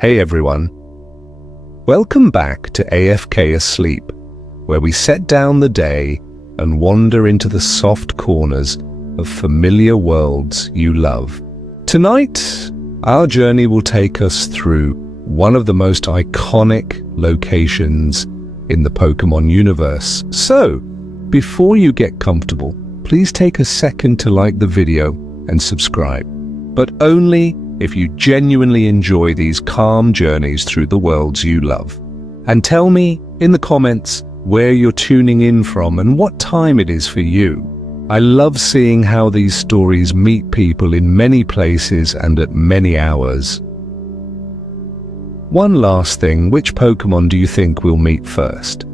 Hey everyone. Welcome back to AFK Asleep, where we set down the day and wander into the soft corners of familiar worlds you love. Tonight, our journey will take us through one of the most iconic locations in the Pokemon universe. So, before you get comfortable, please take a second to like the video and subscribe, but only if you genuinely enjoy these calm journeys through the worlds you love. And tell me in the comments where you're tuning in from and what time it is for you. I love seeing how these stories meet people in many places and at many hours. One last thing, which Pokemon do you think we'll meet first?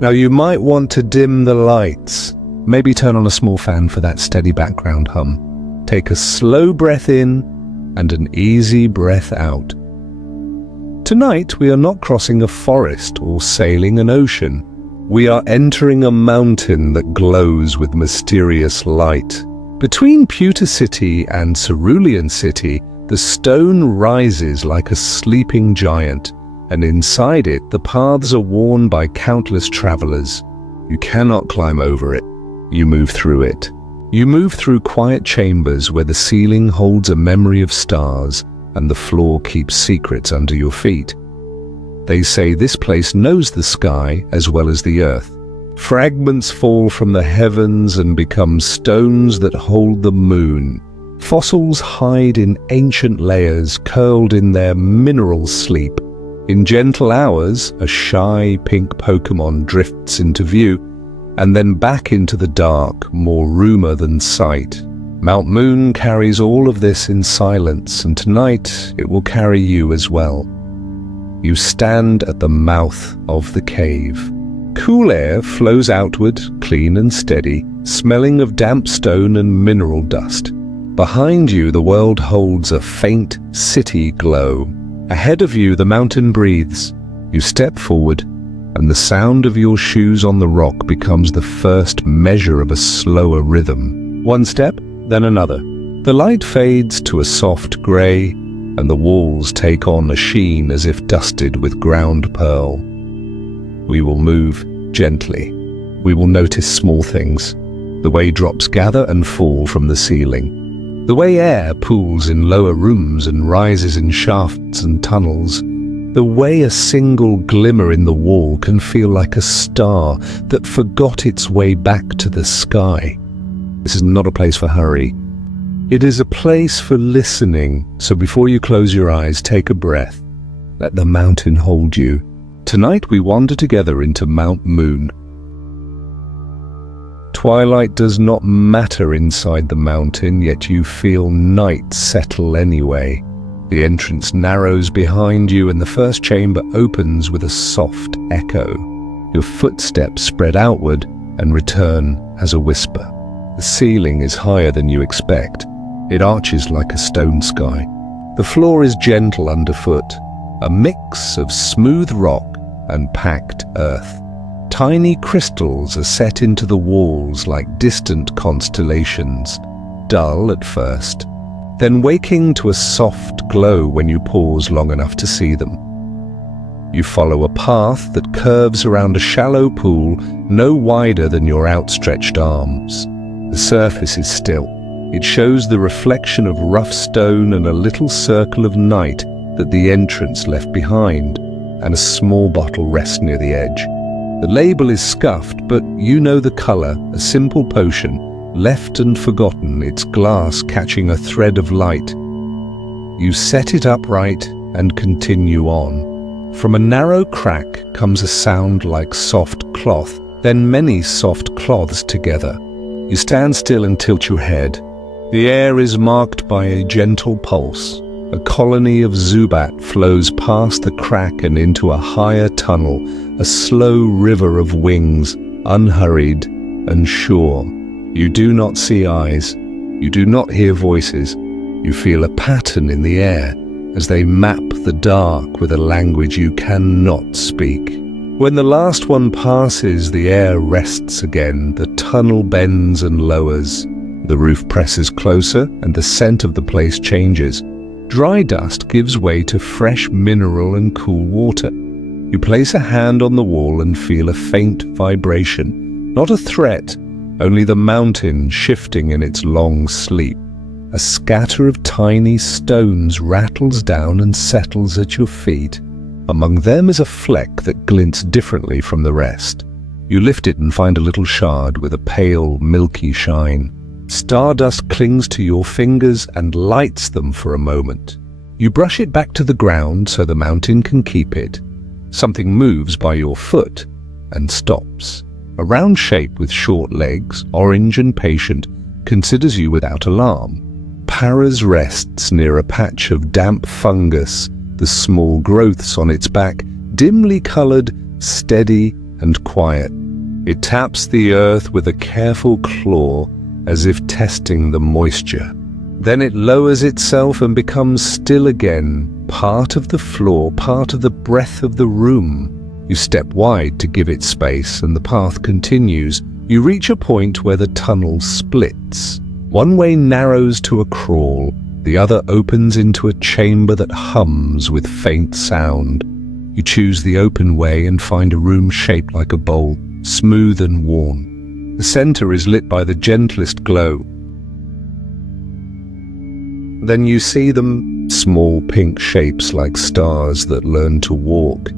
Now you might want to dim the lights. Maybe turn on a small fan for that steady background hum. Take a slow breath in and an easy breath out. Tonight we are not crossing a forest or sailing an ocean. We are entering a mountain that glows with mysterious light. Between Pewter City and Cerulean City, the stone rises like a sleeping giant, and inside it the paths are worn by countless travelers. You cannot climb over it. You move through it. You move through quiet chambers where the ceiling holds a memory of stars and the floor keeps secrets under your feet. They say this place knows the sky as well as the earth. Fragments fall from the heavens and become stones that hold the moon. Fossils hide in ancient layers curled in their mineral sleep. In gentle hours, a shy pink Pokemon drifts into view, and then back into the dark, more rumor than sight. Mount Moon carries all of this in silence, and tonight it will carry you as well. You stand at the mouth of the cave. Cool air flows outward, clean and steady, smelling of damp stone and mineral dust. Behind you, the world holds a faint city glow. Ahead of you, the mountain breathes. You step forward, and the sound of your shoes on the rock becomes the first measure of a slower rhythm. One step, then another. The light fades to a soft grey, and the walls take on a sheen as if dusted with ground pearl. We will move gently. We will notice small things. The way drops gather and fall from the ceiling. The way air pools in lower rooms and rises in shafts and tunnels. The way a single glimmer in the wall can feel like a star that forgot its way back to the sky. This is not a place for hurry. It is a place for listening, so before you close your eyes, take a breath. Let the mountain hold you. Tonight we wander together into Mount Moon. Twilight does not matter inside the mountain, yet you feel night settle anyway. The entrance narrows behind you and the first chamber opens with a soft echo. Your footsteps spread outward and return as a whisper. The ceiling is higher than you expect. It arches like a stone sky. The floor is gentle underfoot, a mix of smooth rock and packed earth. Tiny crystals are set into the walls like distant constellations, dull at first, then waking to a soft glow when you pause long enough to see them. You follow a path that curves around a shallow pool no wider than your outstretched arms. The surface is still. It shows the reflection of rough stone and a little circle of night that the entrance left behind, and a small bottle rests near the edge. The label is scuffed, but you know the color, a simple potion, left and forgotten, its glass catching a thread of light. You set it upright and continue on. From a narrow crack comes a sound like soft cloth, then many soft cloths together. You stand still and tilt your head. The air is marked by a gentle pulse. A colony of Zubat flows past the crack and into a higher tunnel, a slow river of wings, unhurried and sure. You do not see eyes. You do not hear voices. You feel a pattern in the air as they map the dark with a language you cannot speak. When the last one passes, the air rests again. The tunnel bends and lowers. The roof presses closer and the scent of the place changes. Dry dust gives way to fresh mineral and cool water. You place a hand on the wall and feel a faint vibration. Not a threat, only the mountain shifting in its long sleep. A scatter of tiny stones rattles down and settles at your feet. Among them is a fleck that glints differently from the rest. You lift it and find a little shard with a pale, milky shine. Stardust clings to your fingers and lights them for a moment. You brush it back to the ground so the mountain can keep it. Something moves by your foot and stops. A round shape with short legs, orange and patient, considers you without alarm. Paras rests near a patch of damp fungus, the small growths on its back, dimly colored, steady and quiet. It taps the earth with a careful claw, as if testing the moisture. Then it lowers itself and becomes still again, part of the floor, part of the breath of the room. You step wide to give it space, and the path continues. You reach a point where the tunnel splits. One way narrows to a crawl, the other opens into a chamber that hums with faint sound. You choose the open way and find a room shaped like a bowl, smooth and worn. The center is lit by the gentlest glow. Then you see them, small pink shapes like stars that learn to walk.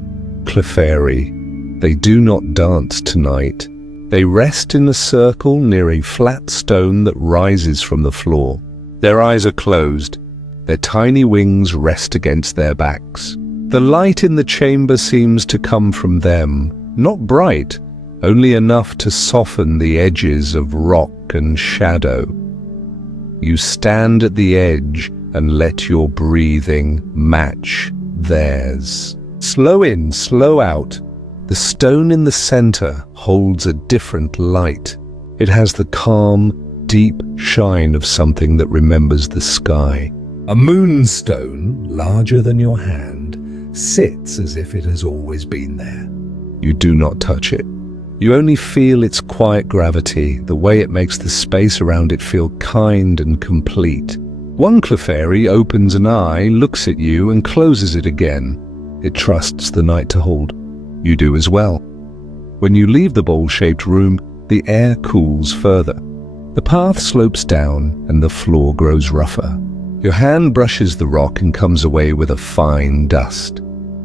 Clefairy. They do not dance tonight. They rest in a circle near a flat stone that rises from the floor. Their eyes are closed. Their tiny wings rest against their backs. The light in the chamber seems to come from them, not bright, only enough to soften the edges of rock and shadow. You stand at the edge and let your breathing match theirs. Slow in, slow out. The stone in the center holds a different light. It has the calm, deep shine of something that remembers the sky. A moonstone, larger than your hand, sits as if it has always been there. You do not touch it. You only feel its quiet gravity, the way it makes the space around it feel kind and complete. One Clefairy opens an eye, looks at you, and closes it again. It trusts the night to hold. You do as well. When you leave the bowl-shaped room, the air cools further. The path slopes down and the floor grows rougher. Your hand brushes the rock and comes away with a fine dust.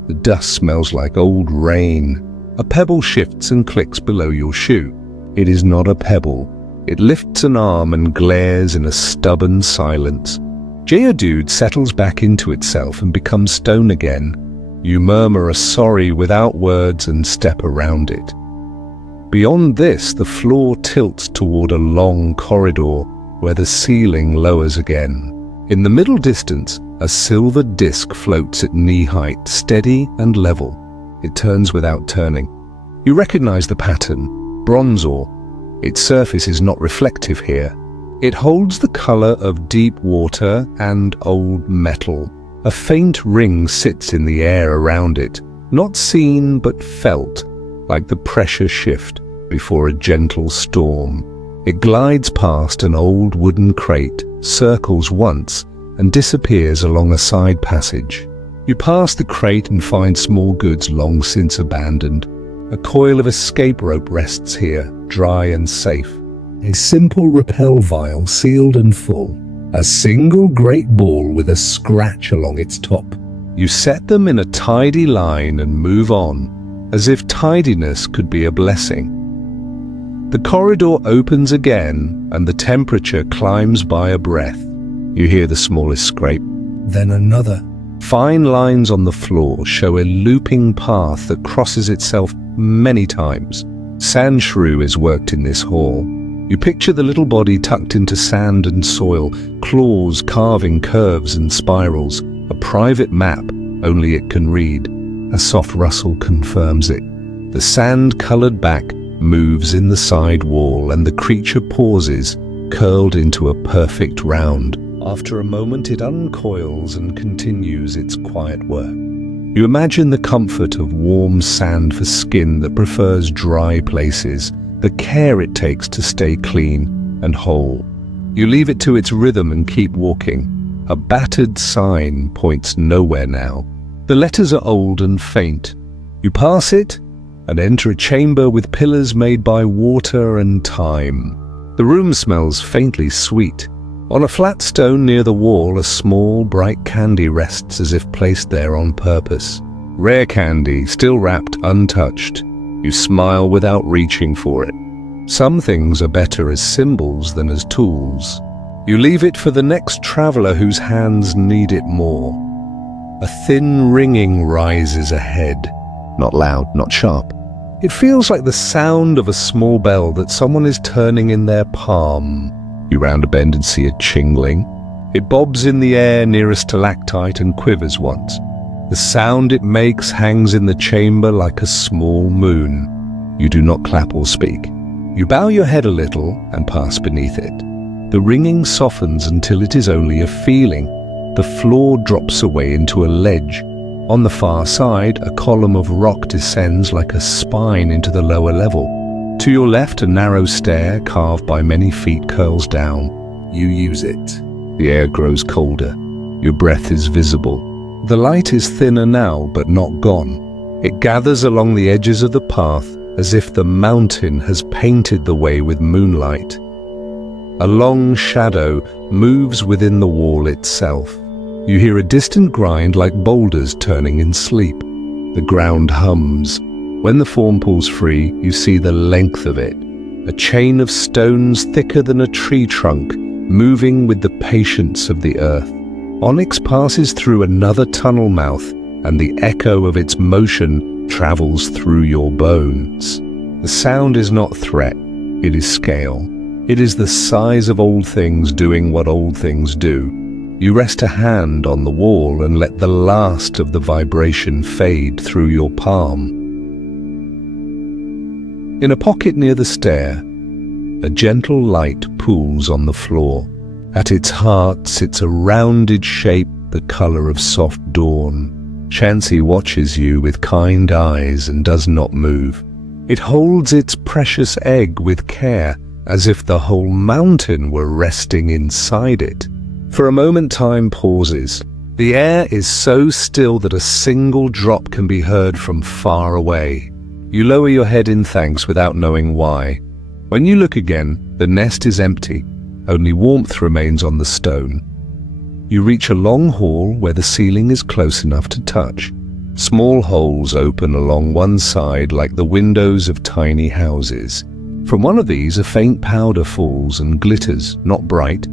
The dust smells like old rain. A pebble shifts and clicks below your shoe. It is not a pebble. It lifts an arm and glares in a stubborn silence. Geodude settles back into itself and becomes stone again. You murmur a sorry without words and step around it. Beyond this, the floor tilts toward a long corridor where the ceiling lowers again. In the middle distance, a silver disc floats at knee height, steady and level. It turns without turning. You recognize the pattern, bronze ore. Its surface is not reflective here. It holds the color of deep water and old metal. A faint ring sits in the air around it, not seen but felt, like the pressure shift before a gentle storm. It glides past an old wooden crate, circles once, and disappears along a side passage. You pass the crate and find small goods long since abandoned. A coil of escape rope rests here, dry and safe. A simple repel vial sealed and full. A single great ball with a scratch along its top. You set them in a tidy line and move on, as if tidiness could be a blessing. The corridor opens again, and the temperature climbs by a breath. You hear the smallest scrape, then another. Fine lines on the floor show a looping path that crosses itself many times. Sandshrew is worked in this hall. You picture the little body tucked into sand and soil, claws carving curves and spirals, a private map only it can read. A soft rustle confirms it. The sand-colored back moves in the side wall and the creature pauses, curled into a perfect round. After a moment it uncoils and continues its quiet work. You imagine the comfort of warm sand for skin that prefers dry places, the care it takes to stay clean and whole. You leave it to its rhythm and keep walking. A battered sign points nowhere now. The letters are old and faint. You pass it and enter a chamber with pillars made by water and time. The room smells faintly sweet. On a flat stone near the wall, a small, bright candy rests as if placed there on purpose. Rare candy, still wrapped untouched. You smile without reaching for it. Some things are better as symbols than as tools. You leave it for the next traveler whose hands need it more. A thin ringing rises ahead. Not loud, not sharp. It feels like the sound of a small bell that someone is turning in their palm. You round a bend and see it jingling. It bobs in the air near a stalactite and quivers once. The sound it makes hangs in the chamber like a small moon. You do not clap or speak. You bow your head a little and pass beneath it. The ringing softens until it is only a feeling. The floor drops away into a ledge. On the far side, a column of rock descends like a spine into the lower level. To your left, a narrow stair carved by many feet curls down. You use it. The air grows colder. Your breath is visible. The light is thinner now, but not gone. It gathers along the edges of the path as if the mountain has painted the way with moonlight. A long shadow moves within the wall itself. You hear a distant grind like boulders turning in sleep. The ground hums. When the form pulls free, you see the length of it. A chain of stones thicker than a tree trunk, moving with the patience of the earth. Onyx passes through another tunnel mouth, and the echo of its motion travels through your bones. The sound is not threat, it is scale. It is the size of old things doing what old things do. You rest a hand on the wall and let the last of the vibration fade through your palm. In a pocket near the stair, a gentle light pools on the floor. At its heart sits a rounded shape the color of soft dawn. Chansey watches you with kind eyes and does not move. It holds its precious egg with care, as if the whole mountain were resting inside it. For a moment time pauses. The air is so still that a single drop can be heard from far away. You lower your head in thanks without knowing why. When you look again, the nest is empty. Only warmth remains on the stone. You reach a long hall where the ceiling is close enough to touch. Small holes open along one side like the windows of tiny houses. From one of these, a faint powder falls and glitters, not bright,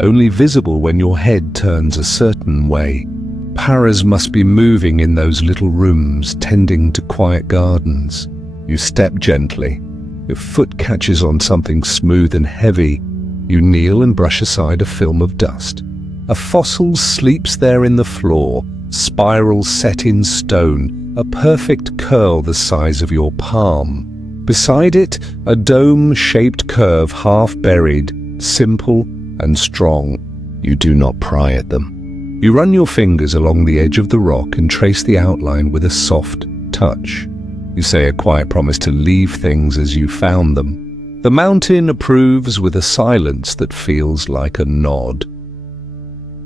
only visible when your head turns a certain way. Paras must be moving in those little rooms, tending to quiet gardens. You step gently. Your foot catches on something smooth and heavy. You kneel and brush aside a film of dust. A fossil sleeps there in the floor, spiral set in stone, a perfect curl the size of your palm. Beside it, a dome-shaped curve half buried, simple and strong. You do not pry at them. You run your fingers along the edge of the rock and trace the outline with a soft touch. You say a quiet promise to leave things as you found them. The mountain approves with a silence that feels like a nod.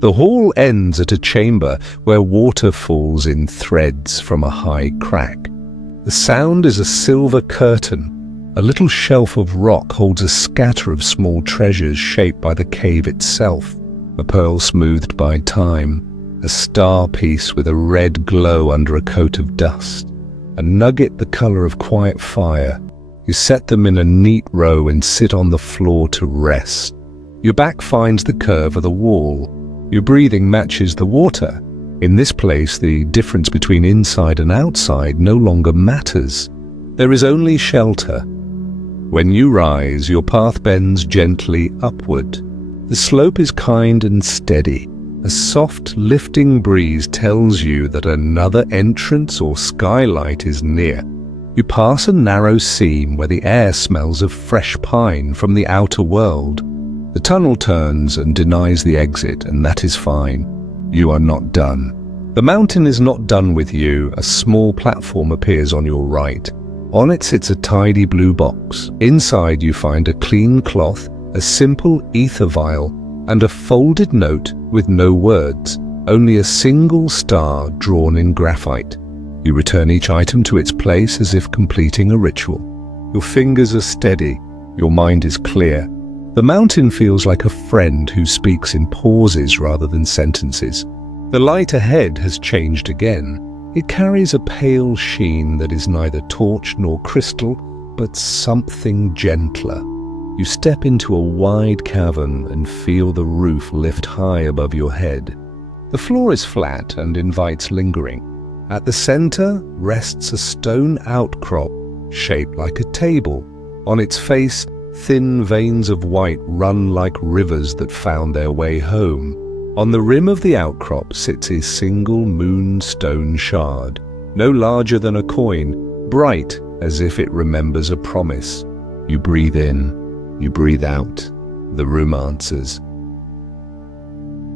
The hall ends at a chamber where water falls in threads from a high crack. The sound is a silver curtain. A little shelf of rock holds a scatter of small treasures shaped by the cave itself. A pearl smoothed by time, a star piece with a red glow under a coat of dust, a nugget the color of quiet fire. You set them in a neat row and sit on the floor to rest. Your back finds the curve of the wall. Your breathing matches the water. In this place, the difference between inside and outside no longer matters. There is only shelter. When you rise, your path bends gently upward. The slope is kind and steady. A soft, lifting breeze tells you that another entrance or skylight is near. You pass a narrow seam where the air smells of fresh pine from the outer world. The tunnel turns and denies the exit, and that is fine. You are not done. The mountain is not done with you. A small platform appears on your right. On it sits a tidy blue box. Inside you find a clean cloth, a simple ether vial, and a folded note with no words, only a single star drawn in graphite. You return each item to its place as if completing a ritual. Your fingers are steady, your mind is clear. The mountain feels like a friend who speaks in pauses rather than sentences. The light ahead has changed again. It carries a pale sheen that is neither torch nor crystal, but something gentler. You step into a wide cavern and feel the roof lift high above your head. The floor is flat and invites lingering. At the center rests a stone outcrop shaped like a table. On its face, thin veins of white run like rivers that found their way home. On the rim of the outcrop sits a single moonstone shard, no larger than a coin, bright as if it remembers a promise. You breathe in, you breathe out. The room answers.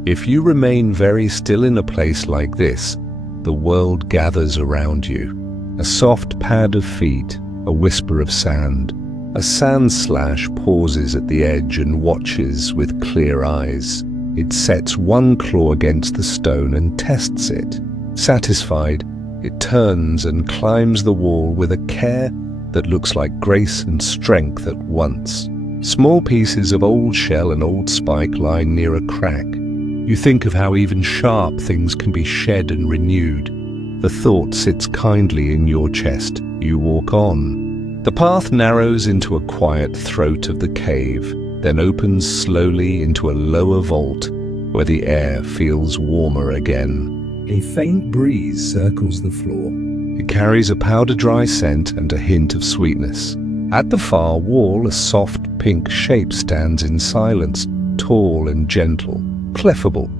If you remain very still in a place like this, the world gathers around you. A soft pad of feet, a whisper of sand. A sand slash pauses at the edge and watches with clear eyes. It sets one claw against the stone and tests it. Satisfied, it turns and climbs the wall with a care that looks like grace and strength at once. Small pieces of old shell and old spike lie near a crack. You think of how even sharp things can be shed and renewed. The thought sits kindly in your chest. You walk on. The path narrows into a quiet throat of the cave, then opens slowly into a lower vault where the air feels warmer again. A faint breeze circles the floor. It carries a powder-dry scent and a hint of sweetness. At the far wall, a soft pink shape stands in silence, tall and gentle, clefable.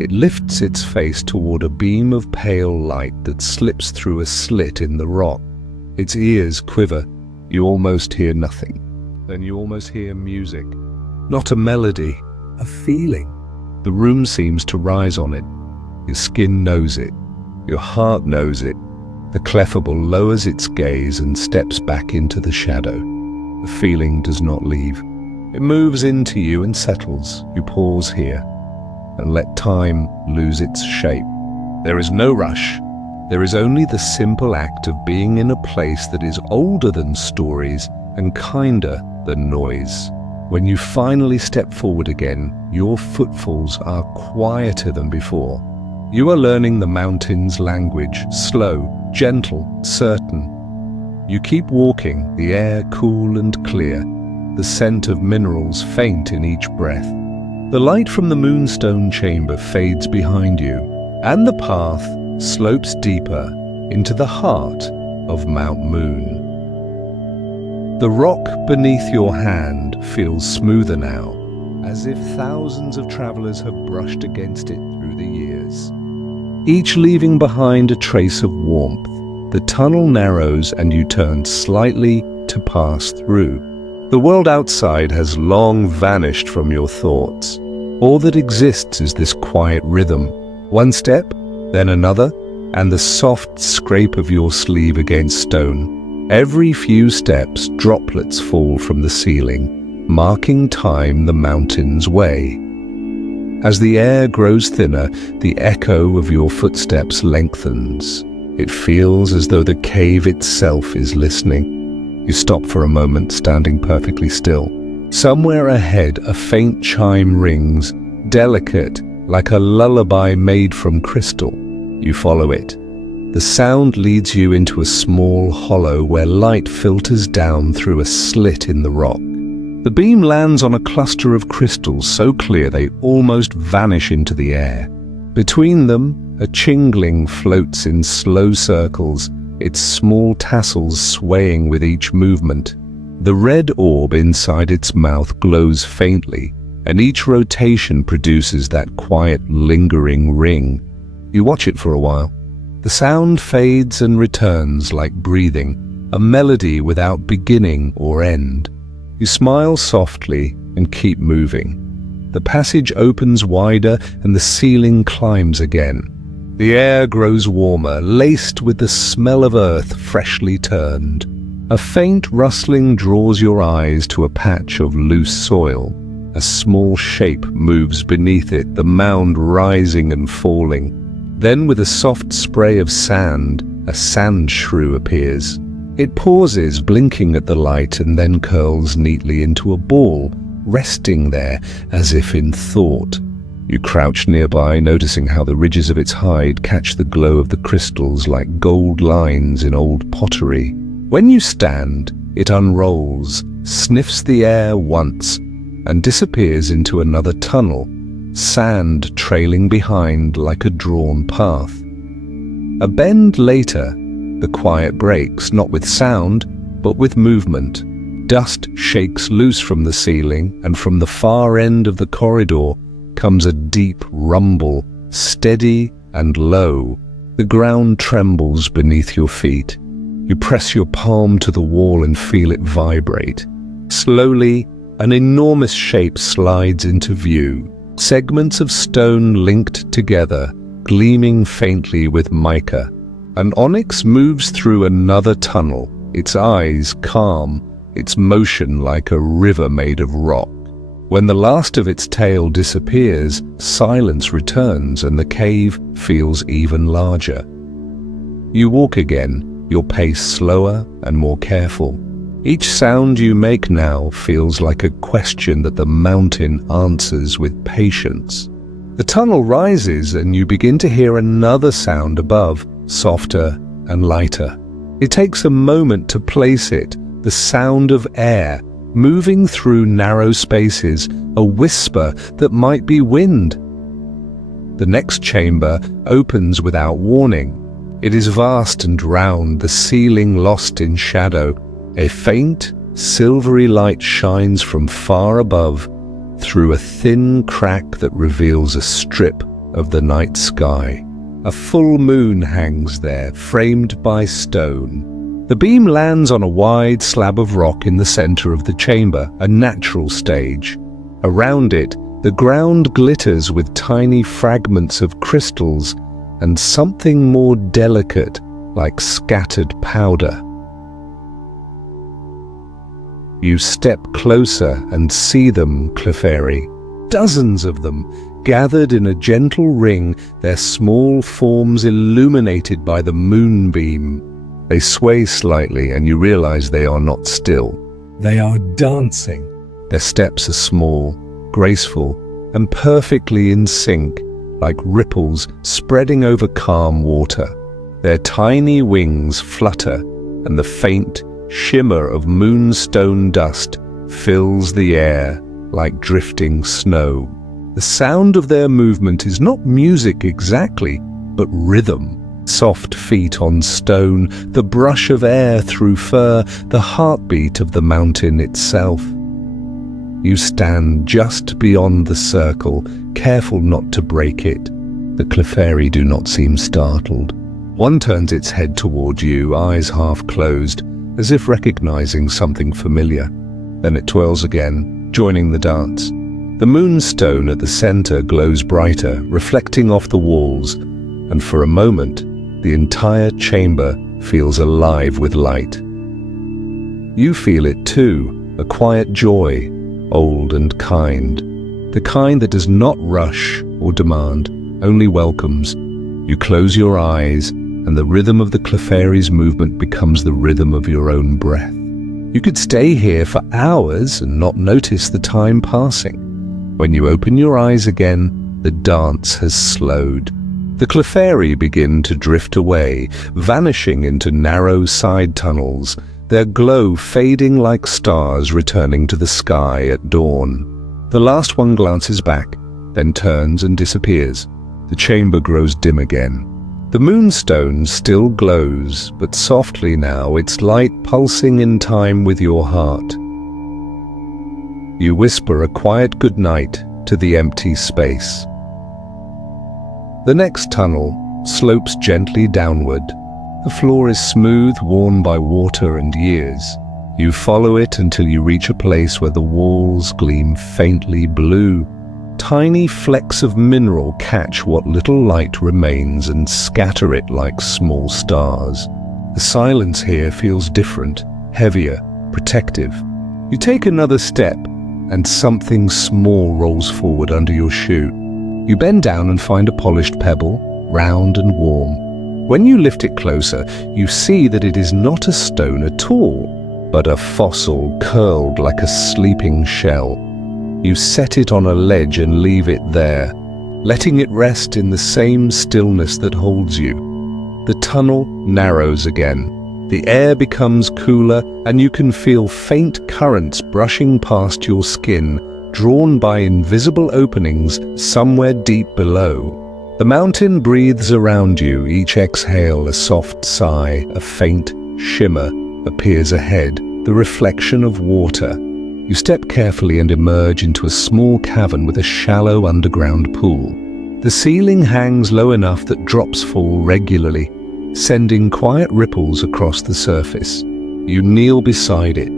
It lifts its face toward a beam of pale light that slips through a slit in the rock. Its ears quiver. You almost hear nothing. Then you almost hear music. Not a melody, a feeling. The room seems to rise on it. Your skin knows it. Your heart knows it. The clefable lowers its gaze and steps back into the shadow. The feeling does not leave. It moves into you and settles. You pause here and let time lose its shape. There is no rush. There is only the simple act of being in a place that is older than stories and kinder than noise. When you finally step forward again, your footfalls are quieter than before. You are learning the mountain's language, slow, gentle, certain. You keep walking, the air cool and clear, the scent of minerals faint in each breath. The light from the moonstone chamber fades behind you, and the path slopes deeper into the heart of Mount Moon. The rock beneath your hand feels smoother now, as if thousands of travelers have brushed against it through the years, each leaving behind a trace of warmth. The tunnel narrows and you turn slightly to pass through. The world outside has long vanished from your thoughts. All that exists is this quiet rhythm. One step, then another, and the soft scrape of your sleeve against stone. Every few steps, droplets fall from the ceiling, marking time the mountain's way. As the air grows thinner, the echo of your footsteps lengthens. It feels as though the cave itself is listening. You stop for a moment, standing perfectly still. Somewhere ahead, a faint chime rings, delicate, like a lullaby made from crystal. You follow it. The sound leads you into a small hollow where light filters down through a slit in the rock. The beam lands on a cluster of crystals so clear they almost vanish into the air. Between them, a chingling floats in slow circles, its small tassels swaying with each movement. The red orb inside its mouth glows faintly, and each rotation produces that quiet, lingering ring. You watch it for a while. The sound fades and returns like breathing, a melody without beginning or end. You smile softly and keep moving. The passage opens wider and the ceiling climbs again. The air grows warmer, laced with the smell of earth freshly turned. A faint rustling draws your eyes to a patch of loose soil. A small shape moves beneath it, the mound rising and falling. Then, with a soft spray of sand, a Sandshrew appears. It pauses, blinking at the light, and then curls neatly into a ball, resting there as if in thought. You crouch nearby, noticing how the ridges of its hide catch the glow of the crystals like gold lines in old pottery. When you stand, it unrolls, sniffs the air once, and disappears into another tunnel, sand trailing behind like a drawn path. A bend later, the quiet breaks, not with sound, but with movement. Dust shakes loose from the ceiling, and from the far end of the corridor comes a deep rumble, steady and low. The ground trembles beneath your feet. You press your palm to the wall and feel it vibrate. Slowly, an enormous shape slides into view. Segments of stone linked together, gleaming faintly with mica. An onyx moves through another tunnel, its eyes calm, its motion like a river made of rock. When the last of its tail disappears, silence returns and the cave feels even larger. You walk again, your pace slower and more careful. Each sound you make now feels like a question that the mountain answers with patience. The tunnel rises and you begin to hear another sound above, softer and lighter. It takes a moment to place it, the sound of air, moving through narrow spaces, a whisper that might be wind. The next chamber opens without warning. It is vast and round, the ceiling lost in shadow. A faint, silvery light shines from far above through a thin crack that reveals a strip of the night sky. A full moon hangs there, framed by stone. The beam lands on a wide slab of rock in the center of the chamber, a natural stage. Around it, the ground glitters with tiny fragments of crystals and something more delicate, like scattered powder. You step closer and see them, Clefairy. Dozens of them, gathered in a gentle ring, their small forms illuminated by the moonbeam. They sway slightly and you realize they are not still. They are dancing. Their steps are small, graceful, and perfectly in sync, like ripples spreading over calm water. Their tiny wings flutter, and the faint shimmer of moonstone dust fills the air like drifting snow. The sound of their movement is not music exactly, but rhythm. Soft feet on stone, the brush of air through fur, the heartbeat of the mountain itself. You stand just beyond the circle, careful not to break it. The Clefairy do not seem startled. One turns its head toward you, eyes half closed, as if recognizing something familiar. Then it twirls again, joining the dance. The moonstone at the center glows brighter, reflecting off the walls, and for a moment, the entire chamber feels alive with light. You feel it too, a quiet joy, old and kind. The kind that does not rush or demand, only welcomes. You close your eyes, and the rhythm of the Clefairy's movement becomes the rhythm of your own breath. You could stay here for hours and not notice the time passing. When you open your eyes again, the dance has slowed. The Clefairy begin to drift away, vanishing into narrow side tunnels, their glow fading like stars returning to the sky at dawn. The last one glances back, then turns and disappears. The chamber grows dim again. The moonstone still glows, but softly now, its light pulsing in time with your heart. You whisper a quiet goodnight to the empty space. The next tunnel slopes gently downward. The floor is smooth, worn by water and years. You follow it until you reach a place where the walls gleam faintly blue. Tiny flecks of mineral catch what little light remains and scatter it like small stars. The silence here feels different, heavier, protective. You take another step, and something small rolls forward under your shoe. You bend down and find a polished pebble, round and warm. When you lift it closer, you see that it is not a stone at all, but a fossil curled like a sleeping shell. You set it on a ledge and leave it there, letting it rest in the same stillness that holds you. The tunnel narrows again. The air becomes cooler, and you can feel faint currents brushing past your skin, drawn by invisible openings somewhere deep below. The mountain breathes around you, each exhale a soft sigh. A faint shimmer appears ahead, the reflection of water. You step carefully and emerge into a small cavern with a shallow underground pool. The ceiling hangs low enough that drops fall regularly, sending quiet ripples across the surface. You kneel beside it.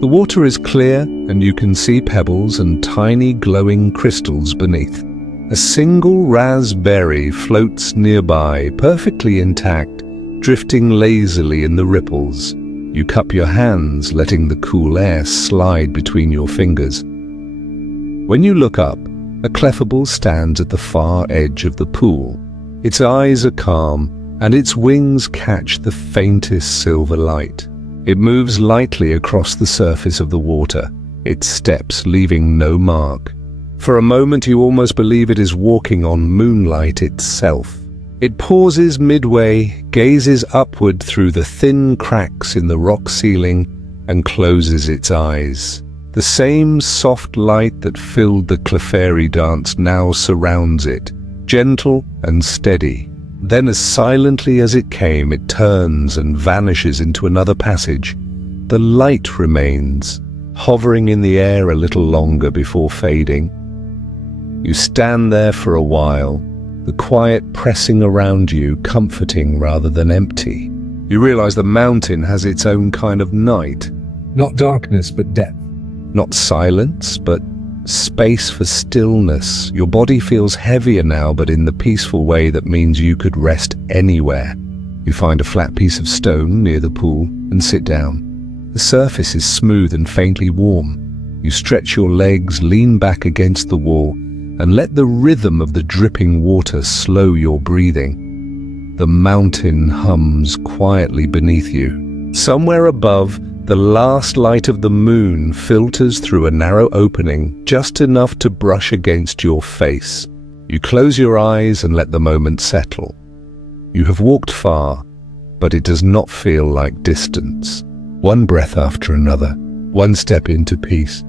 The water is clear, and you can see pebbles and tiny glowing crystals beneath. A single raspberry floats nearby, perfectly intact, drifting lazily in the ripples. You cup your hands, letting the cool air slide between your fingers. When you look up, a clefable stands at the far edge of the pool. Its eyes are calm, and its wings catch the faintest silver light. It moves lightly across the surface of the water, its steps leaving no mark. For a moment you almost believe it is walking on moonlight itself. It pauses midway, gazes upward through the thin cracks in the rock ceiling, and closes its eyes. The same soft light that filled the Clefairy dance now surrounds it, gentle and steady. Then, as silently as it came, it turns and vanishes into another passage. The light remains, hovering in the air a little longer before fading. You stand there for a while, the quiet pressing around you, comforting rather than empty. You realize the mountain has its own kind of night. Not darkness, but depth. Not silence, but space for stillness. Your body feels heavier now, but in the peaceful way that means you could rest anywhere. You find a flat piece of stone near the pool and sit down. The surface is smooth and faintly warm. You stretch your legs, lean back against the wall, and let the rhythm of the dripping water slow your breathing. The mountain hums quietly beneath you. Somewhere above, the last light of the moon filters through a narrow opening, just enough to brush against your face. You close your eyes and let the moment settle. You have walked far, but it does not feel like distance. One breath after another, one step into peace.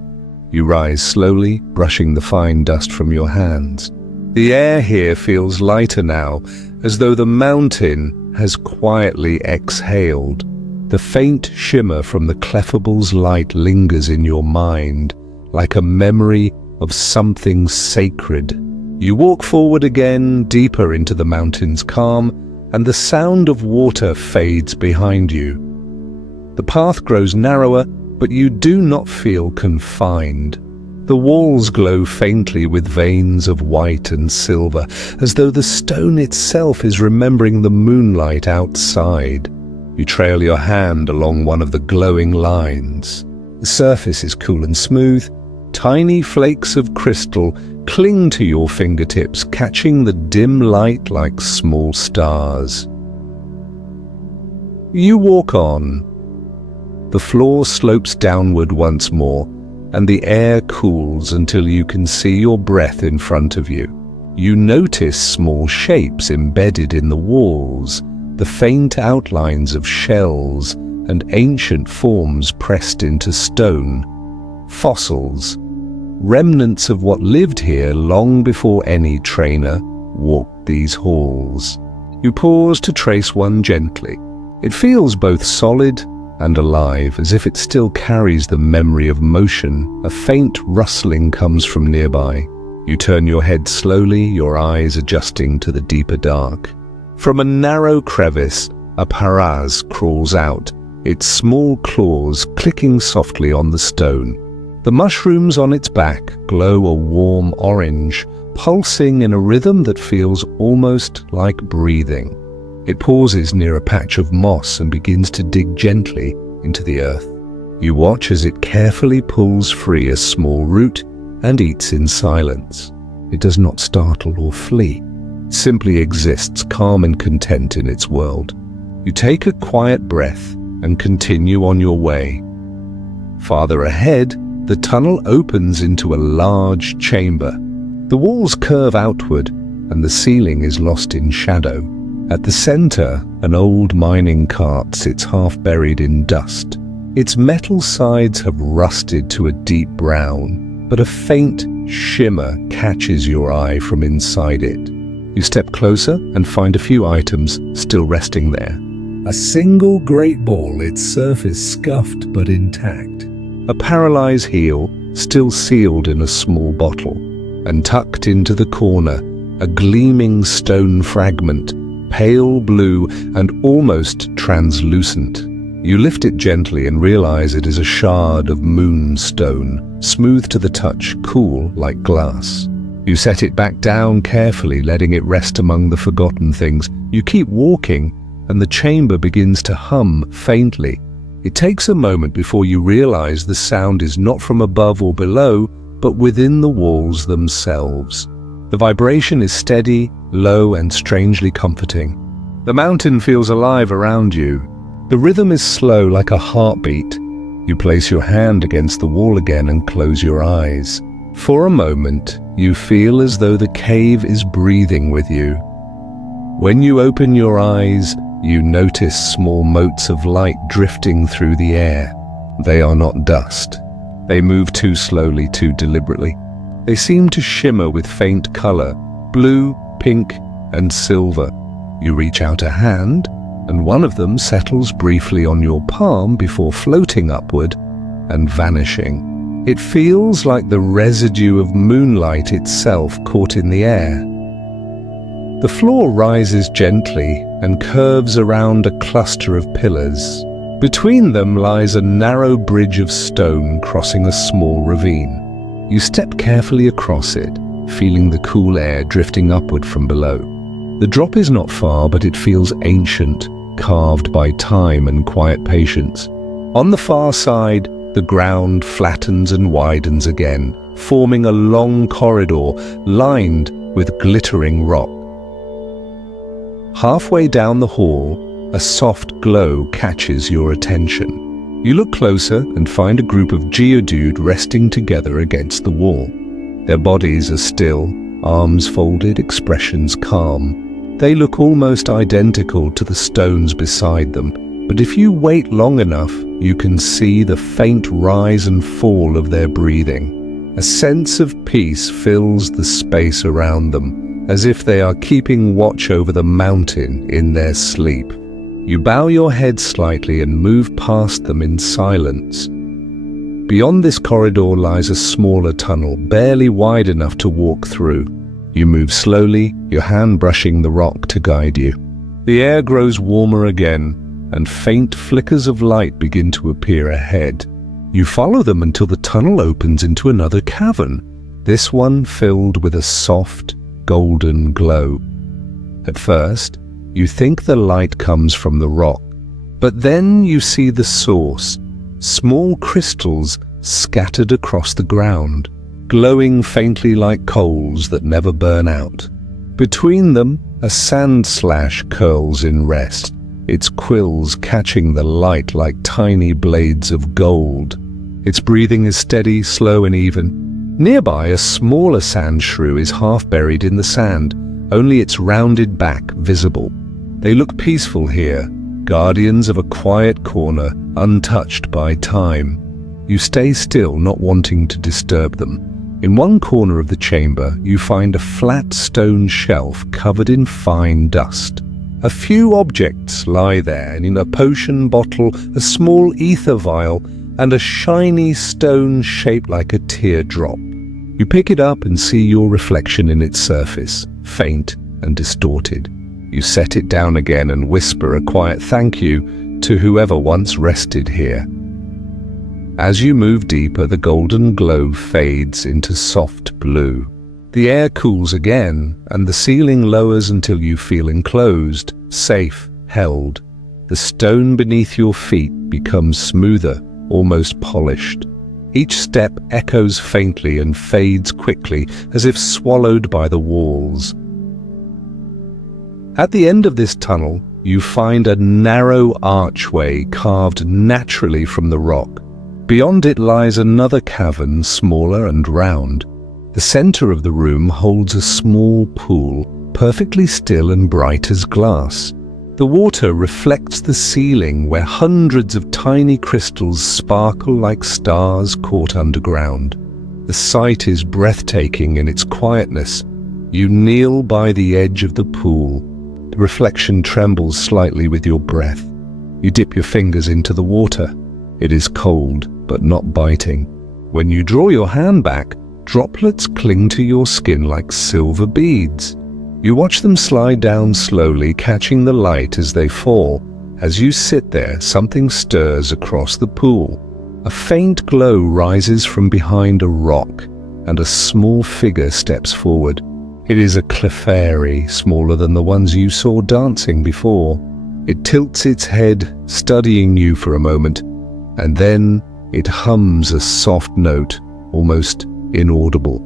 You rise slowly, brushing the fine dust from your hands. The air here feels lighter now, as though the mountain has quietly exhaled. The faint shimmer from the clefable's light lingers in your mind, like a memory of something sacred. You walk forward again, deeper into the mountain's calm, and the sound of water fades behind you. The path grows narrower, but you do not feel confined. The walls glow faintly with veins of white and silver, as though the stone itself is remembering the moonlight outside. You trail your hand along one of the glowing lines. The surface is cool and smooth. Tiny flakes of crystal cling to your fingertips, catching the dim light like small stars. You walk on. The floor slopes downward once more, and the air cools until you can see your breath in front of you. You notice small shapes embedded in the walls, the faint outlines of shells and ancient forms pressed into stone. Fossils, remnants of what lived here long before any trainer walked these halls. You pause to trace one gently. It feels both solid and alive, as if it still carries the memory of motion. A faint rustling comes from nearby. You turn your head slowly, your eyes adjusting to the deeper dark. From a narrow crevice, a paraz crawls out, its small claws clicking softly on the stone. The mushrooms on its back glow a warm orange, pulsing in a rhythm that feels almost like breathing. It pauses near a patch of moss and begins to dig gently into the earth. You watch as it carefully pulls free a small root and eats in silence. It does not startle or flee. It simply exists calm and content in its world. You take a quiet breath and continue on your way. Farther ahead, the tunnel opens into a large chamber. The walls curve outward and the ceiling is lost in shadow. At the center, an old mining cart sits half buried in dust. Its metal sides have rusted to a deep brown, but a faint shimmer catches your eye from inside it. You step closer and find a few items still resting there. A single great ball, its surface scuffed but intact. A paralyzed heel, still sealed in a small bottle. And tucked into the corner, a gleaming stone fragment, pale blue and almost translucent. You lift it gently and realize it is a shard of moonstone, smooth to the touch, cool like glass. You set it back down carefully, letting it rest among the forgotten things. You keep walking, and the chamber begins to hum faintly. It takes a moment before you realize the sound is not from above or below, but within the walls themselves. The vibration is steady, low, and strangely comforting. The mountain feels alive around you. The rhythm is slow like a heartbeat. You place your hand against the wall again and close your eyes. For a moment, you feel as though the cave is breathing with you. When you open your eyes, you notice small motes of light drifting through the air. They are not dust. They move too slowly, too deliberately. They seem to shimmer with faint color, blue, pink, and silver. You reach out a hand, and one of them settles briefly on your palm before floating upward and vanishing. It feels like the residue of moonlight itself caught in the air. The floor rises gently and curves around a cluster of pillars. Between them lies a narrow bridge of stone crossing a small ravine. You step carefully across it, feeling the cool air drifting upward from below. The drop is not far, but it feels ancient, carved by time and quiet patience. On the far side, the ground flattens and widens again, forming a long corridor lined with glittering rock. Halfway down the hall, a soft glow catches your attention. You look closer and find a group of Geodude resting together against the wall. Their bodies are still, arms folded, expressions calm. They look almost identical to the stones beside them, but if you wait long enough, you can see the faint rise and fall of their breathing. A sense of peace fills the space around them, as if they are keeping watch over the mountain in their sleep. You bow your head slightly and move past them in silence. Beyond this corridor lies a smaller tunnel, barely wide enough to walk through. You move slowly, your hand brushing the rock to guide you. The air grows warmer again, and faint flickers of light begin to appear ahead. You follow them until the tunnel opens into another cavern, this one filled with a soft, golden glow. At first, you think the light comes from the rock, but then you see the source, small crystals scattered across the ground, glowing faintly like coals that never burn out. Between them, a sand slash curls in rest, its quills catching the light like tiny blades of gold. Its breathing is steady, slow, and even. Nearby, a smaller Sandshrew is half buried in the sand, only its rounded back visible. They look peaceful here, guardians of a quiet corner, untouched by time. You stay still, not wanting to disturb them. In one corner of the chamber, you find a flat stone shelf covered in fine dust. A few objects lie there, in a potion bottle, a small ether vial, and a shiny stone shaped like a teardrop. You pick it up and see your reflection in its surface, faint and distorted. You set it down again and whisper a quiet thank you to whoever once rested here. As you move deeper, the golden glow fades into soft blue. The air cools again, and the ceiling lowers until you feel enclosed, safe, held. The stone beneath your feet becomes smoother, almost polished. Each step echoes faintly and fades quickly, as if swallowed by the walls. At the end of this tunnel, you find a narrow archway carved naturally from the rock. Beyond it lies another cavern, smaller and round. The center of the room holds a small pool, perfectly still and bright as glass. The water reflects the ceiling, where hundreds of tiny crystals sparkle like stars caught underground. The sight is breathtaking in its quietness. You kneel by the edge of the pool. The reflection trembles slightly with your breath. You dip your fingers into the water. It is cold, but not biting. When you draw your hand back, droplets cling to your skin like silver beads. You watch them slide down slowly, catching the light as they fall. As you sit there, something stirs across the pool. A faint glow rises from behind a rock, and a small figure steps forward. It is a Clefairy, smaller than the ones you saw dancing before. It tilts its head, studying you for a moment, and then it hums a soft note, almost inaudible.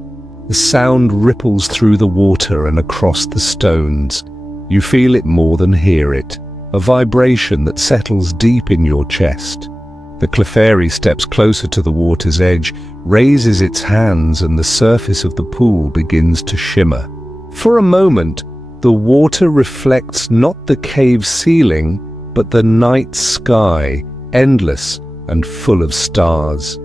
The sound ripples through the water and across the stones. You feel it more than hear it, a vibration that settles deep in your chest. The Clefairy steps closer to the water's edge, raises its hands, and the surface of the pool begins to shimmer. For a moment, the water reflects not the cave ceiling, but the night sky, endless and full of stars.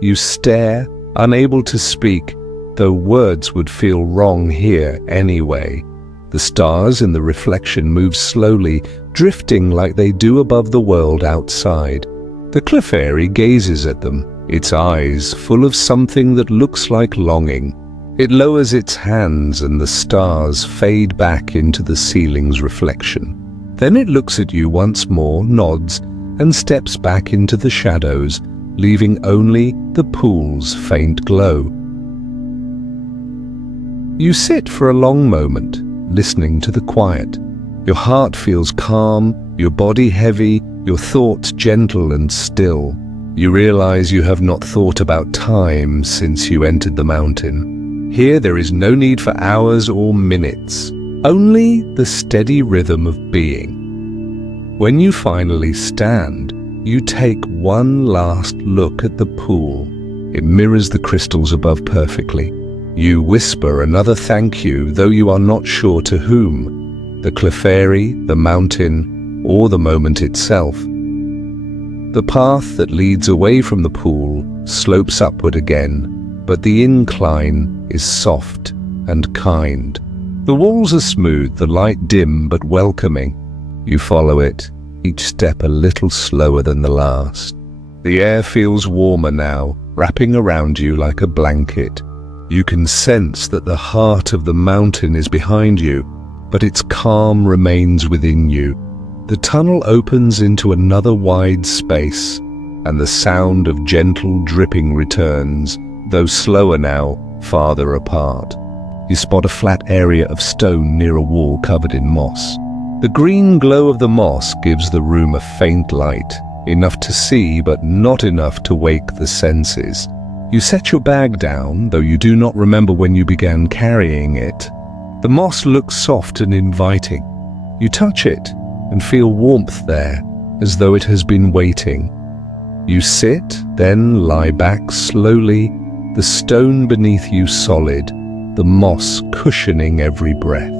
You stare, unable to speak, though words would feel wrong here anyway. The stars in the reflection move slowly, drifting like they do above the world outside. The Clefairy gazes at them, its eyes full of something that looks like longing. It lowers its hands and the stars fade back into the ceiling's reflection. Then it looks at you once more, nods, and steps back into the shadows, leaving only the pool's faint glow. You sit for a long moment, listening to the quiet. Your heart feels calm, your body heavy, your thoughts gentle and still. You realize you have not thought about time since you entered the mountain. Here there is no need for hours or minutes, only the steady rhythm of being. When you finally stand, you take one last look at the pool. It mirrors the crystals above perfectly. You whisper another thank you, though you are not sure to whom. The Clefairy, the mountain, or the moment itself. The path that leads away from the pool slopes upward again, but the incline is soft and kind. The walls are smooth, the light dim but welcoming. You follow it, each step a little slower than the last. The air feels warmer now, wrapping around you like a blanket. You can sense that the heart of the mountain is behind you, but its calm remains within you. The tunnel opens into another wide space, and the sound of gentle dripping returns, though slower now, farther apart. You spot a flat area of stone near a wall covered in moss. The green glow of the moss gives the room a faint light, enough to see but not enough to wake the senses. You set your bag down, though you do not remember when you began carrying it. The moss looks soft and inviting. You touch it and feel warmth there, as though it has been waiting. You sit, then lie back slowly, the stone beneath you solid, the moss cushioning every breath.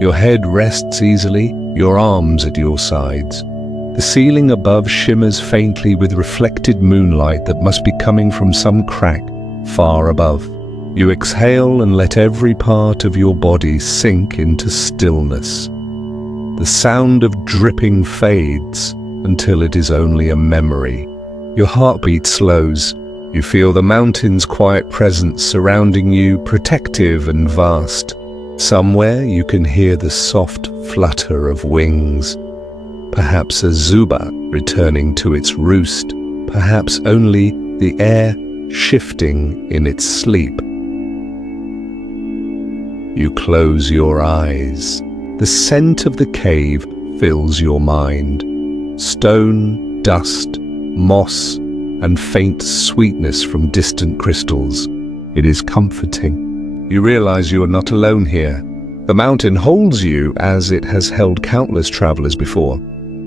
Your head rests easily, your arms at your sides. The ceiling above shimmers faintly with reflected moonlight that must be coming from some crack far above. You exhale and let every part of your body sink into stillness. The sound of dripping fades until it is only a memory. Your heartbeat slows. You feel the mountain's quiet presence surrounding you, protective and vast. Somewhere you can hear the soft flutter of wings. Perhaps a zubat returning to its roost, perhaps only the air shifting in its sleep. You close your eyes. The scent of the cave fills your mind. Stone, dust, moss, and faint sweetness from distant crystals. It is comforting. You realize you are not alone here. The mountain holds you as it has held countless travelers before.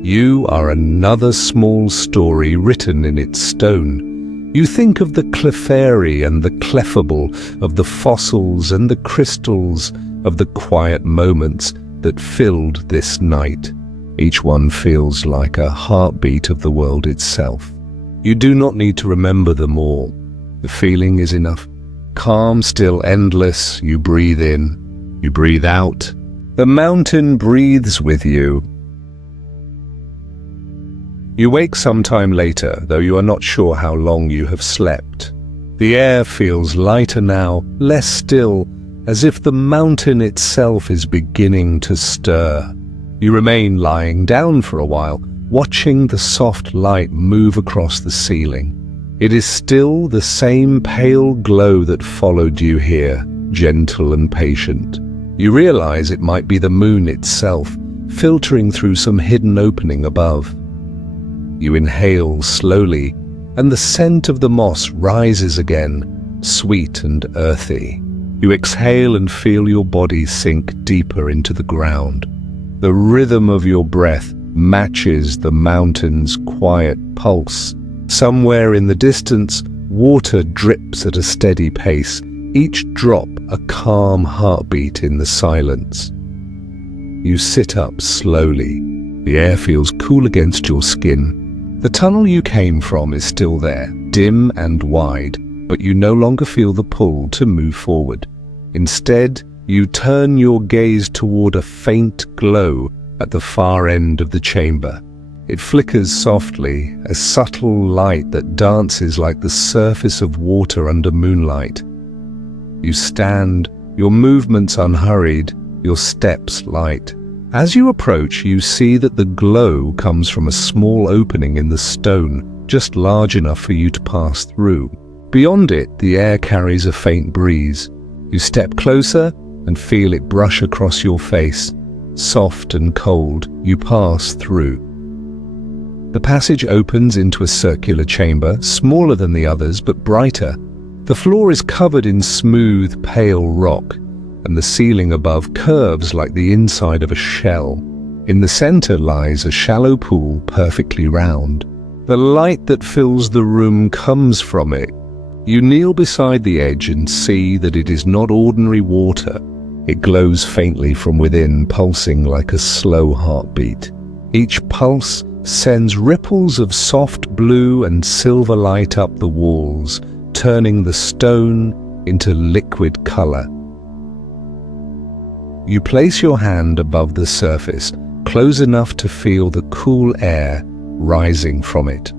You are another small story written in its stone. You think of the Clefairy and the Clefable, of the fossils and the crystals, of the quiet moments that filled this night. Each one feels like a heartbeat of the world itself. You do not need to remember them all. The feeling is enough. Calm, still, endless. You breathe in, you breathe out. The mountain breathes with you. You wake sometime later, though you are not sure how long you have slept. The air feels lighter now, less still, as if the mountain itself is beginning to stir. You remain lying down for a while, watching the soft light move across the ceiling. It is still the same pale glow that followed you here, gentle and patient. You realize it might be the moon itself, filtering through some hidden opening above. You inhale slowly, and the scent of the moss rises again, sweet and earthy. You exhale and feel your body sink deeper into the ground. The rhythm of your breath matches the mountain's quiet pulse. Somewhere in the distance, water drips at a steady pace, each drop a calm heartbeat in the silence. You sit up slowly. The air feels cool against your skin. The tunnel you came from is still there, dim and wide, but you no longer feel the pull to move forward. Instead, you turn your gaze toward a faint glow at the far end of the chamber. It flickers softly, a subtle light that dances like the surface of water under moonlight. You stand, your movements unhurried, your steps light. As you approach, you see that the glow comes from a small opening in the stone, just large enough for you to pass through. Beyond it, the air carries a faint breeze. You step closer and feel it brush across your face. Soft and cold, you pass through. The passage opens into a circular chamber, smaller than the others but brighter. The floor is covered in smooth, pale rock, and the ceiling above curves like the inside of a shell. In the center lies a shallow pool, perfectly round. The light that fills the room comes from it. You kneel beside the edge and see that it is not ordinary water. It glows faintly from within, pulsing like a slow heartbeat. Each pulse sends ripples of soft blue and silver light up the walls, turning the stone into liquid color. You place your hand above the surface, close enough to feel the cool air rising from it.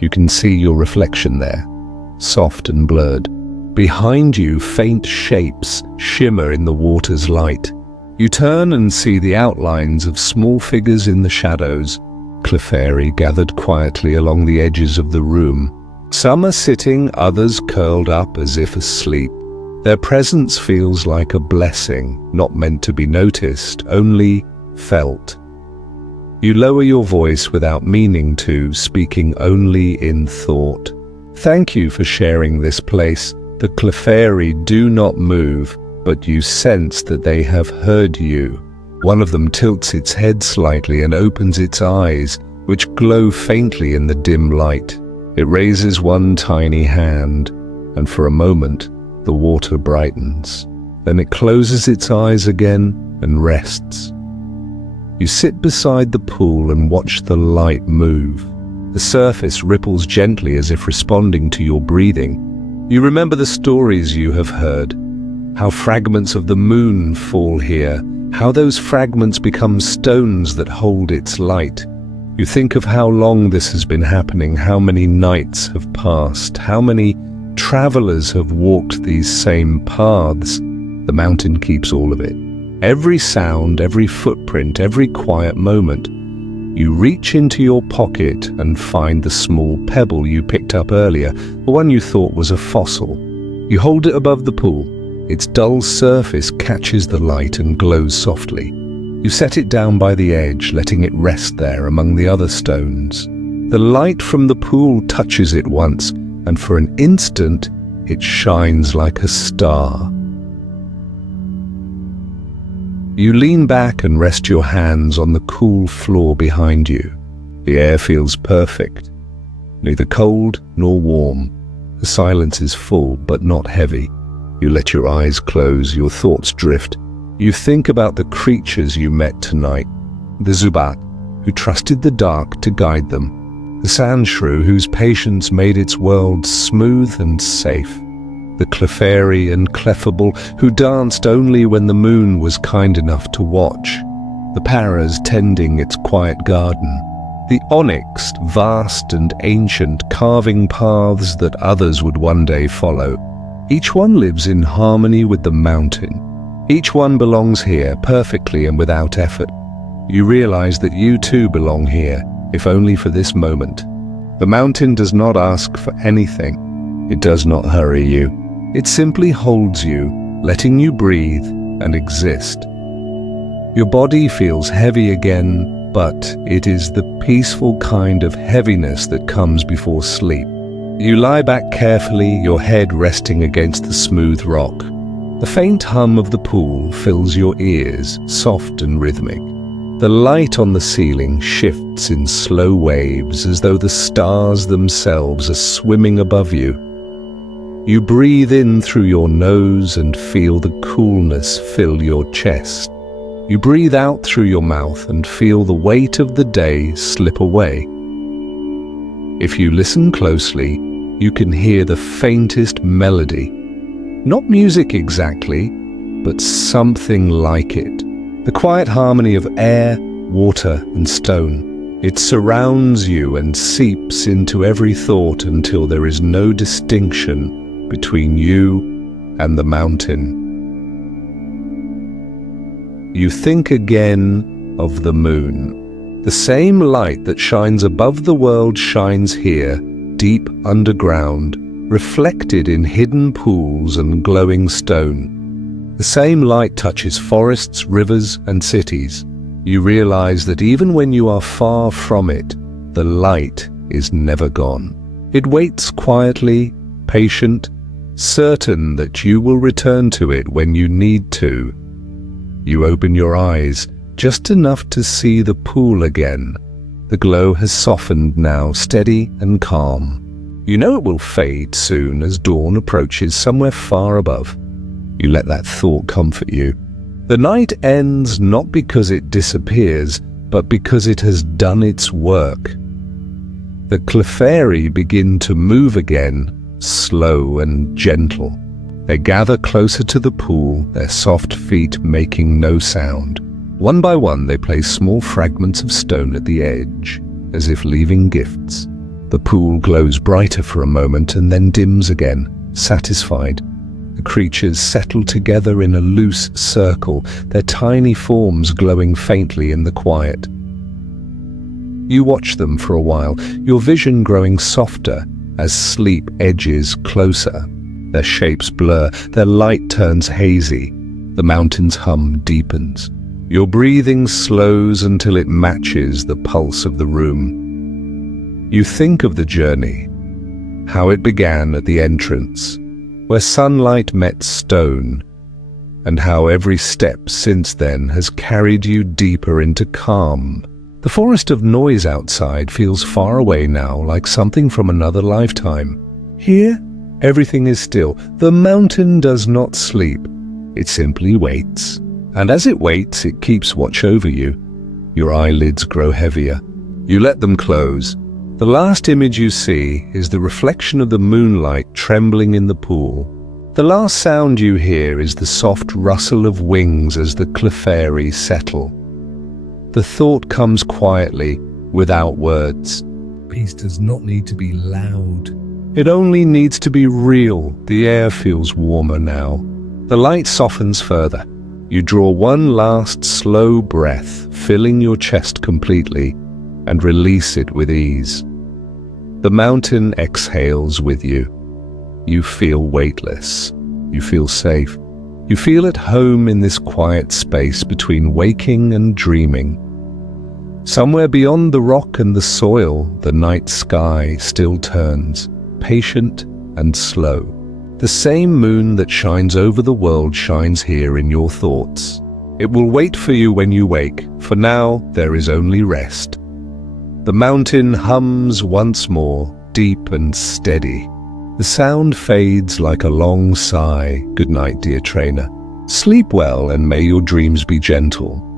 You can see your reflection there, soft and blurred. Behind you, faint shapes shimmer in the water's light. You turn and see the outlines of small figures in the shadows, Clefairy gathered quietly along the edges of the room. Some are sitting, others curled up as if asleep. Their presence feels like a blessing, not meant to be noticed, only felt. You lower your voice without meaning to, speaking only in thought. Thank you for sharing this place. The Clefairy do not move, but you sense that they have heard you. One of them tilts its head slightly and opens its eyes, which glow faintly in the dim light. It raises one tiny hand, and for a moment, the water brightens. Then it closes its eyes again and rests. You sit beside the pool and watch the light move. The surface ripples gently as if responding to your breathing. You remember the stories you have heard, how fragments of the moon fall here, how those fragments become stones that hold its light. You think of how long this has been happening, how many nights have passed, how many travelers have walked these same paths. The mountain keeps all of it. Every sound, every footprint, every quiet moment. You reach into your pocket and find the small pebble you picked up earlier, the one you thought was a fossil. You hold it above the pool. Its dull surface catches the light and glows softly. You set it down by the edge, letting it rest there among the other stones. The light from the pool touches it once, and for an instant, it shines like a star. You lean back and rest your hands on the cool floor behind you. The air feels perfect, neither cold nor warm. The silence is full but not heavy. You let your eyes close, your thoughts drift. You think about the creatures you met tonight. The Zubat, who trusted the dark to guide them. The Sandshrew, whose patience made its world smooth and safe. The Clefairy and Clefable, who danced only when the moon was kind enough to watch. The Paras tending its quiet garden. The Onyx, vast and ancient, carving paths that others would one day follow. Each one lives in harmony with the mountain. Each one belongs here, perfectly and without effort. You realize that you too belong here, if only for this moment. The mountain does not ask for anything. It does not hurry you. It simply holds you, letting you breathe and exist. Your body feels heavy again, but it is the peaceful kind of heaviness that comes before sleep. You lie back carefully, your head resting against the smooth rock. The faint hum of the pool fills your ears, soft and rhythmic. The light on the ceiling shifts in slow waves as though the stars themselves are swimming above you. You breathe in through your nose and feel the coolness fill your chest. You breathe out through your mouth and feel the weight of the day slip away. If you listen closely, you can hear the faintest melody. Not music exactly, but something like it. The quiet harmony of air, water, and stone. It surrounds you and seeps into every thought until there is no distinction between you and the mountain. You think again of the moon. The same light that shines above the world shines here, deep underground, reflected in hidden pools and glowing stone. The same light touches forests, rivers, and cities. You realize that even when you are far from it, the light is never gone. It waits quietly, patient, certain that you will return to it when you need to. You open your eyes, just enough to see the pool again. The glow has softened now, steady and calm. You know it will fade soon as dawn approaches somewhere far above. You let that thought comfort you. The night ends not because it disappears, but because it has done its work. The Clefairy begin to move again, slow and gentle. They gather closer to the pool, their soft feet making no sound. One by one they place small fragments of stone at the edge, as if leaving gifts. The pool glows brighter for a moment and then dims again, satisfied. The creatures settle together in a loose circle, their tiny forms glowing faintly in the quiet. You watch them for a while, your vision growing softer as sleep edges closer. Their shapes blur, their light turns hazy. The mountain's hum deepens. Your breathing slows until it matches the pulse of the room. You think of the journey, how it began at the entrance, where sunlight met stone, and how every step since then has carried you deeper into calm. The forest of noise outside feels far away now, like something from another lifetime. Here, everything is still. The mountain does not sleep. It simply waits. And as it waits, it keeps watch over you. Your eyelids grow heavier. You let them close. The last image you see is the reflection of the moonlight trembling in the pool. The last sound you hear is the soft rustle of wings as the Clefairy settle. The thought comes quietly, without words. Peace does not need to be loud. It only needs to be real. The air feels warmer now. The light softens further. You draw one last slow breath, filling your chest completely, and release it with ease. The mountain exhales with you. You feel weightless. You feel safe. You feel at home in this quiet space between waking and dreaming. Somewhere beyond the rock and the soil, the night sky still turns, patient and slow. The same moon that shines over the world shines here in your thoughts. It will wait for you when you wake. For now, there is only rest. The mountain hums once more, deep and steady. The sound fades like a long sigh. Good night, dear trainer. Sleep well, and may your dreams be gentle.